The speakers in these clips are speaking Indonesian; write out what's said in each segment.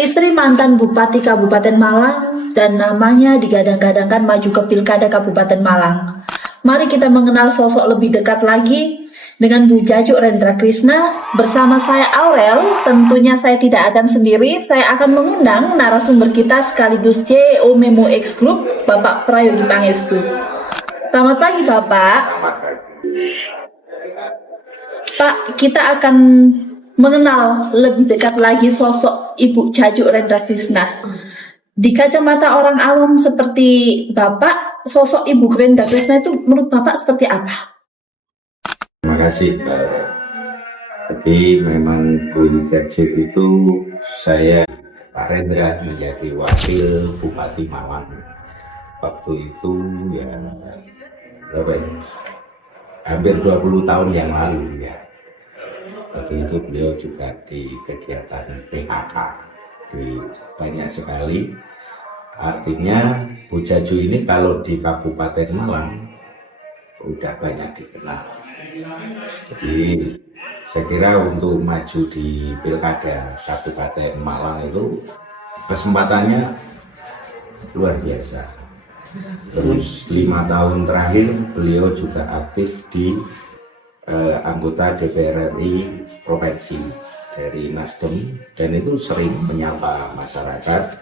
Istri mantan Bupati Kabupaten Malang dan namanya digadang-gadangkan maju ke Pilkada Kabupaten Malang. Mari kita mengenal sosok lebih dekat lagi dengan Bu Jajuk Rendra Krisna. Bersama saya Aurel, tentunya saya tidak akan sendiri. Saya akan mengundang narasumber kita sekaligus CEO Memo X Group, Bapak Prayogi Pangestu. Selamat pagi Bapak. Pak, kita akan mengenal lebih dekat lagi sosok Ibu Jajuk Rendra Krisna. Di kacamata orang awam seperti Bapak, sosok Ibu Rendra Krisna itu menurut Bapak seperti apa? Terima kasih Mbak. Tapi memang Bu Jajuk itu saya Pak Rendra menjadi wakil Bupati Malang. Waktu itu ya hampir 20 tahun yang lalu ya. Waktu itu beliau juga di kegiatan PKK di banyak sekali. Artinya Bu Jajuk ini kalau di Kabupaten Malang udah banyak dikenal. Jadi saya kira untuk maju di Pilkada Kabupaten Malang itu kesempatannya luar biasa. Terus 5 tahun terakhir beliau juga aktif di anggota DPR RI Provinsi dari Nasdem, dan itu sering menyapa masyarakat.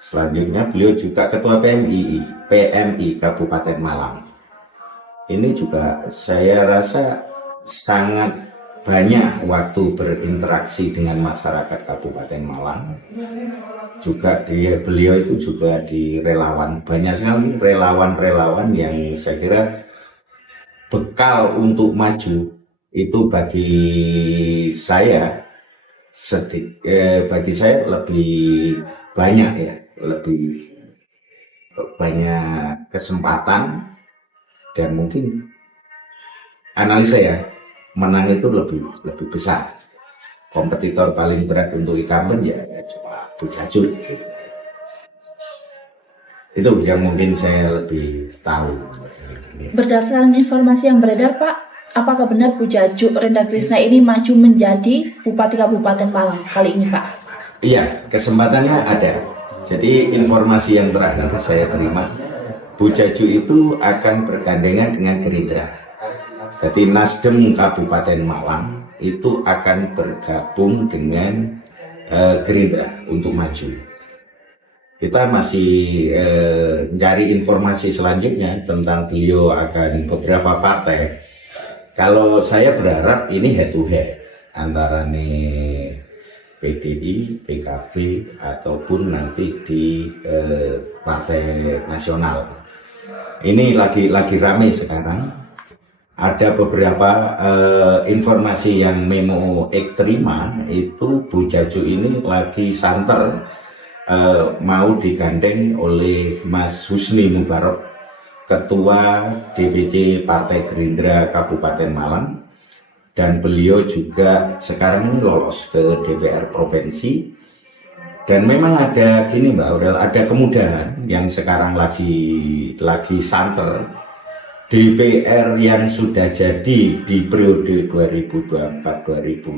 Selanjutnya beliau juga Ketua PMI Kabupaten Malang. Ini juga saya rasa sangat banyak waktu berinteraksi dengan masyarakat Kabupaten Malang. Juga beliau itu juga di relawan, banyak sekali relawan-relawan yang saya kira bekal untuk maju itu bagi saya lebih banyak ya, lebih banyak kesempatan, dan mungkin analisa ya, menang itu lebih besar. Kompetitor paling berat untuk incumbent ya cuma Bu Jajuk. Itu yang mungkin saya lebih tahu. Berdasarkan informasi yang beredar Pak, apakah benar Bu Jajuk Rendra Krisna ini maju menjadi Bupati Kabupaten Malang kali ini Pak? Iya, kesempatannya ada. Jadi informasi yang terakhir saya terima, Bu Jajuk itu akan bergandengan dengan Gerindra. Jadi Nasdem Kabupaten Malang itu akan bergabung dengan Gerindra untuk maju. Kita masih mencari informasi selanjutnya tentang beliau akan beberapa partai. Kalau saya berharap ini head to head antara PDI, PKB ataupun nanti di Partai Nasional. Ini lagi ramai sekarang. Ada beberapa informasi yang Memo X terima, itu Bu Jajuk ini lagi santer mau digandeng oleh Mas Husni Mubarok, Ketua DPC Partai Gerindra Kabupaten Malang, dan beliau juga sekarang ini lolos ke DPR Provinsi. Dan memang ada gini Mbak Aurel, ada kemudahan yang sekarang lagi santer. DPR yang sudah jadi di periode 2024-2029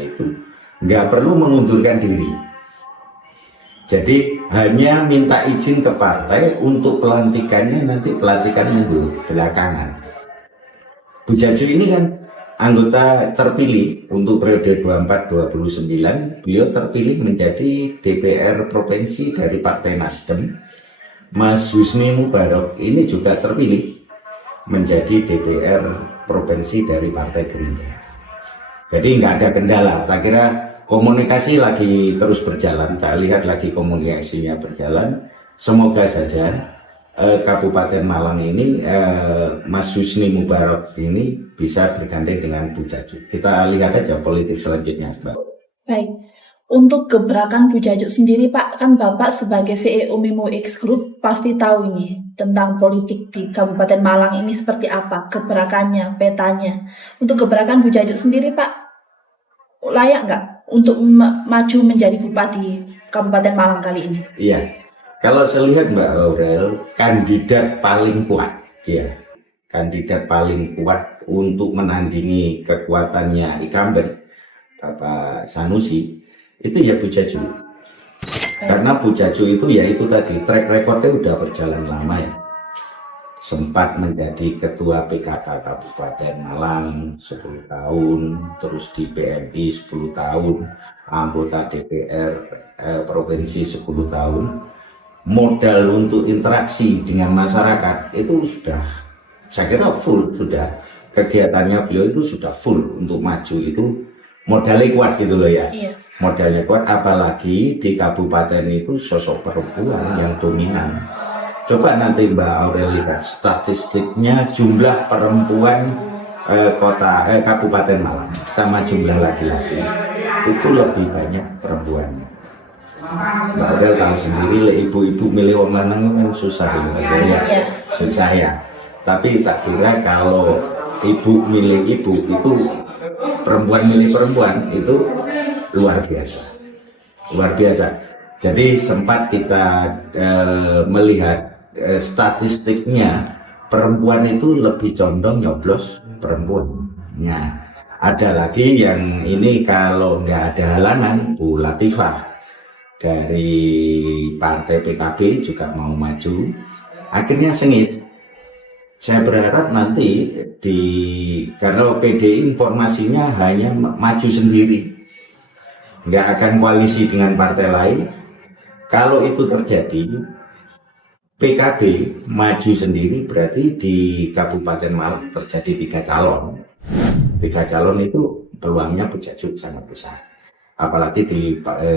itu nggak perlu mengundurkan diri. Jadi hanya minta izin ke partai untuk pelantikannya, nanti pelantikan minggu belakangan. Bu Jajuk ini kan anggota terpilih untuk periode 24-29, beliau terpilih menjadi DPR Provinsi dari Partai Nasdem. Mas Husni Mubarok ini juga terpilih menjadi DPR Provinsi dari Partai Gerindra. Jadi nggak ada kendala. Tak kira komunikasi lagi terus berjalan. Tak lihat lagi komunikasinya berjalan. Semoga saja Kabupaten Malang ini Mas Husni Mubarok ini bisa bergandeng dengan Bu Jajuk. Kita lihat aja politik selanjutnya, Mbak. Baik. Untuk gebrakan Bu Jajuk sendiri Pak, kan Bapak sebagai CEO Memo X Group pasti tahu ini tentang politik di Kabupaten Malang ini seperti apa, gebrakannya, petanya. Untuk gebrakan Bu Jajuk sendiri Pak, layak nggak untuk maju menjadi Bupati Kabupaten Malang kali ini? Iya, kalau saya lihat Mbak Aurel, kandidat paling kuat, ya, kandidat paling kuat untuk menandingi kekuatannya incumbent Bapak Sanusi, itu ya Bu Jajuk. Karena Bu Jaju itu ya itu tadi track recordnya udah berjalan lama ya. Sempat menjadi ketua PKK Kabupaten Malang 10 tahun, terus di PMI 10 tahun, anggota DPR Provinsi 10 tahun. Modal untuk interaksi dengan masyarakat itu sudah, saya kira full, sudah kegiatannya beliau itu sudah full untuk maju itu modalnya kuat gitu loh ya. Iya. Modalnya kuat, apalagi di kabupaten itu sosok perempuan yang dominan. Coba nanti Mbak Aurel lihat statistiknya jumlah perempuan Kabupaten Malang sama jumlah laki-laki itu lebih banyak perempuannya. Mbak Aurel tahu sendiri, ibu-ibu milih wong lanang kan susah ya, susah ya. Tapi tak kira kalau ibu milih ibu itu perempuan milih perempuan itu luar biasa, luar biasa. Jadi sempat kita melihat statistiknya perempuan itu lebih condong nyoblos perempuan. Nah, ada lagi yang ini kalau nggak ada halangan, Bu Latifah dari partai PKB juga mau maju. Akhirnya sengit. Saya berharap nanti karena PDI informasinya hanya maju sendiri, nggak akan koalisi dengan partai lain. Kalau itu terjadi, PKB maju sendiri, berarti di Kabupaten Malang terjadi 3 calon. 3 calon itu peluangnya Bu Jaju sangat besar. Apalagi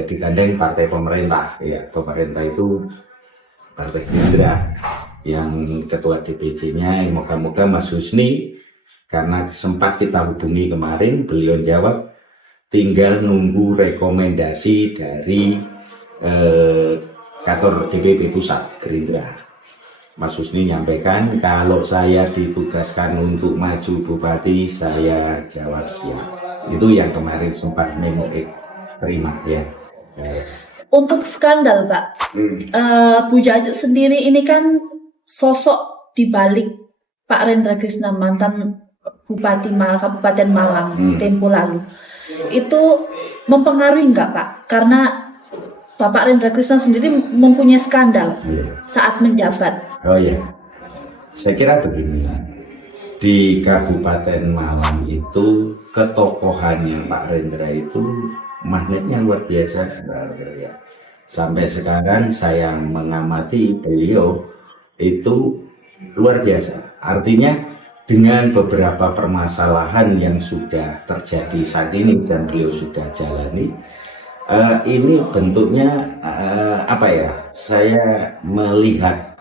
digandeng partai pemerintah, ya pemerintah itu Partai Gerindra yang ketua DPC-nya, moga-moga Mas Husni, karena sempat kita hubungi kemarin, beliau jawab tinggal nunggu rekomendasi dari kantor DPP Pusat Gerindra. Mas Husni nyampaikan kalau saya ditugaskan untuk maju bupati, saya jawab siap. Itu yang kemarin sempat memo terima ya. Untuk skandal Pak, Bu Jaju sendiri ini kan sosok di balik Pak Rendra Krisna, mantan Bupati Kabupaten Malang tempo lalu. Itu mempengaruhi nggak Pak? Karena Bapak Rendra Krisna sendiri mempunyai skandal saat menjabat. Oh iya, saya kira begini, di Kabupaten Malang itu ketokohannya Pak Rendra itu magnetnya luar biasa. Sampai sekarang saya mengamati beliau itu luar biasa. Artinya dengan beberapa permasalahan yang sudah terjadi saat ini dan beliau sudah jalani, ini bentuknya apa ya? Saya melihat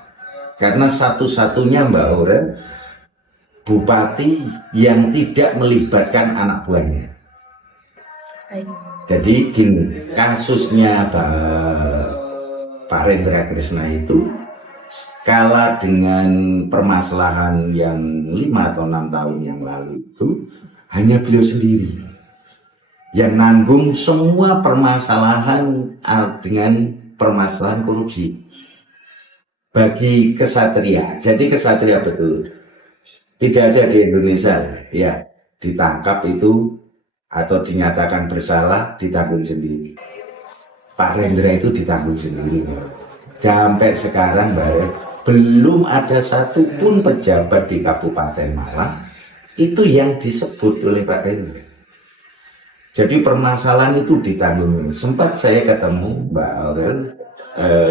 karena satu-satunya Mbak Aurel bupati yang tidak melibatkan anak buahnya. Jadi gini, kasusnya Pak Rendra Krisna itu skala dengan permasalahan yang 5 atau 6 tahun yang lalu itu hanya beliau sendiri yang nanggung semua permasalahan dengan permasalahan korupsi bagi kesatria. Jadi kesatria betul tidak ada di Indonesia ya, ditangkap itu atau dinyatakan bersalah ditanggung sendiri. Pak Rendra itu ditanggung sendiri. Sampai sekarang belum ada satupun pejabat di Kabupaten Malang itu yang disebut oleh Pak Rendra. Jadi permasalahan itu ditanggung. Sempat saya ketemu Mbak Aurel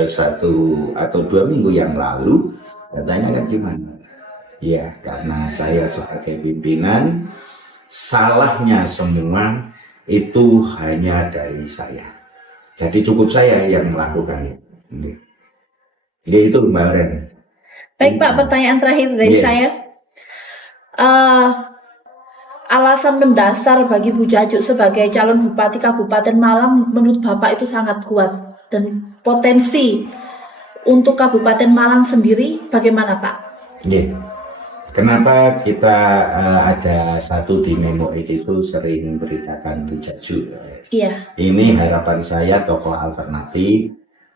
1 atau 2 minggu yang lalu, katanya kan gimana? Ya karena saya sebagai pimpinan, salahnya semua itu hanya dari saya. Jadi cukup saya yang melakukannya. Ya itu Mbak Ren. Baik Pak, pertanyaan terakhir dari saya. Alasan mendasar bagi Bu Jaju sebagai calon Bupati Kabupaten Malang menurut Bapak itu sangat kuat. Dan potensi untuk Kabupaten Malang sendiri bagaimana Pak? Kenapa kita ada satu di memo itu sering beritakan Bu Jaju? Ini harapan saya tokoh alternatif,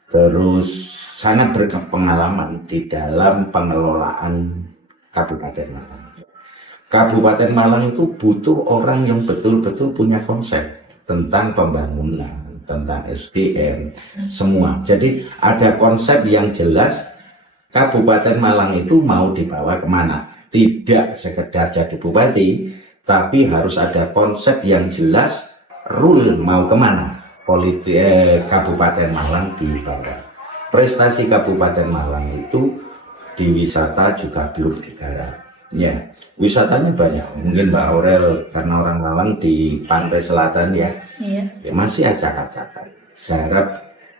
terus sangat berpengalaman di dalam pengelolaan Kabupaten Malang. Kabupaten Malang itu butuh orang yang betul-betul punya konsep tentang pembangunan, tentang SDM, semua. Jadi ada konsep yang jelas Kabupaten Malang itu mau dibawa kemana. Tidak sekedar jadi bupati, tapi harus ada konsep yang jelas, rule mau kemana Kabupaten Malang dibawa. Prestasi Kabupaten Malang itu di wisata juga belum digarap. Ya, wisatanya banyak. Mungkin Mbak Aurel karena orang Malang di pantai selatan ya, masih acak-acakan. Saya harap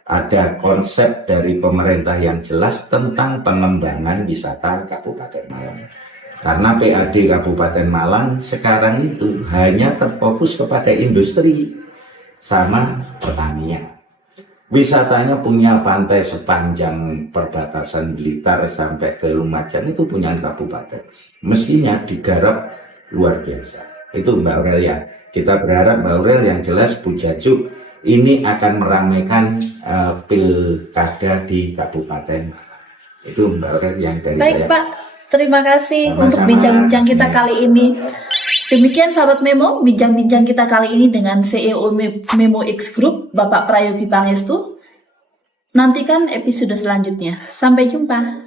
ada konsep dari pemerintah yang jelas tentang pengembangan wisata Kabupaten Malang. Karena PAD Kabupaten Malang sekarang itu hanya terfokus kepada industri sama pertanian. Wisatanya punya pantai sepanjang perbatasan Blitar sampai ke Lumajang itu punya kabupaten. Mestinya digarap luar biasa. Itu Mbak Aurel ya. Kita berharap Mbak Aurel yang jelas Bu Jajuk ini akan meramaikan pilkada di kabupaten. Itu Mbak Aurel yang dari Baik saya. Pak, terima kasih Sama-sama. untuk bincang-bincang kita kali ini. Demikian sahabat Memo, bincang-bincang kita kali ini dengan CEO Memo X Group, Bapak Prayogi Pangestu. Nantikan episode selanjutnya. Sampai jumpa.